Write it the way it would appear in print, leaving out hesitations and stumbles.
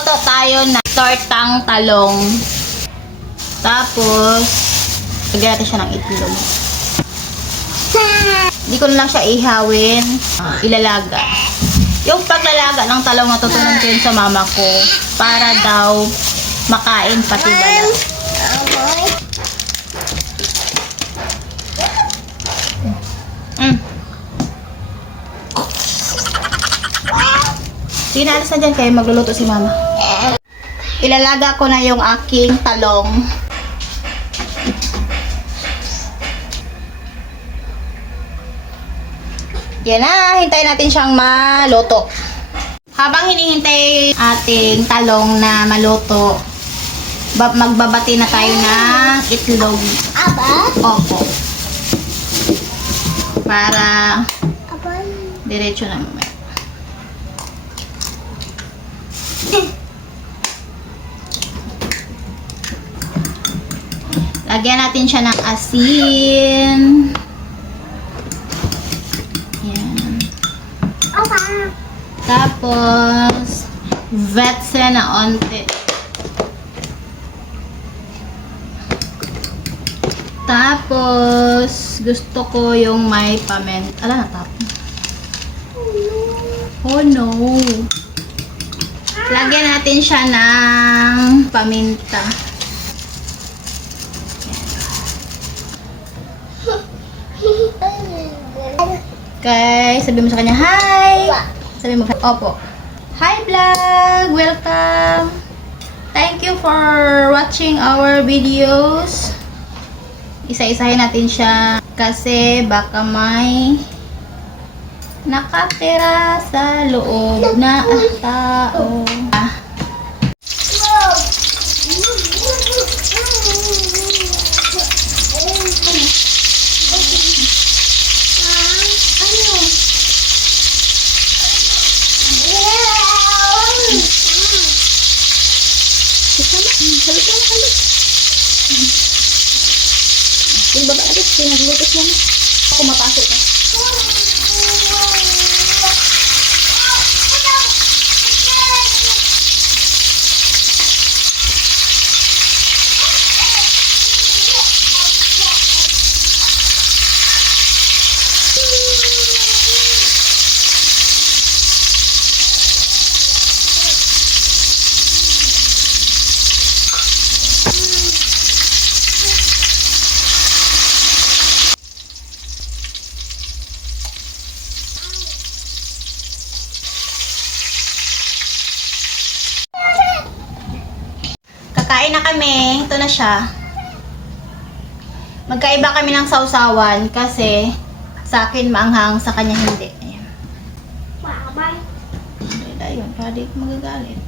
Magluluto tayo ng tortang talong. Tapos, lagyan natin siya ng itlog. Hindi ko na lang siya ihawin. Ilalaga. Yung paglalaga ng talong natutunan ko yun sa mama ko para daw makain pati balat. Sige na, alas na dyan kayo. Magluluto si mama. Ilalaga ko na yung aking talong. Yan na. Hintayin natin siyang maluto. Habang hinihintay ating talong na maluto, magbabati na tayo ng itlog. Opo. Para diretso na mamaya. Lagyan natin siya ng asin. Yan. Tapos, vetse na onte. Tapos, gusto ko yung may paminta. Ala, natapon. Oh no. Lagyan natin siya ng paminta. Okay, sabi mo sa kanya, hi! Sabi mo, opo. Hi vlog! Welcome! Thank you for watching our videos. Isa-isahin natin siya kasi baka may nakatira sa loob na tao. Yung baba agad, pinaglutos mo na. Ako mapasok ka. Kain na kami. Ito na siya. Magkaiba kami ng sausawan kasi sa akin maanghang, sa kanya hindi. Ayan. Ayun, pwede magagalit.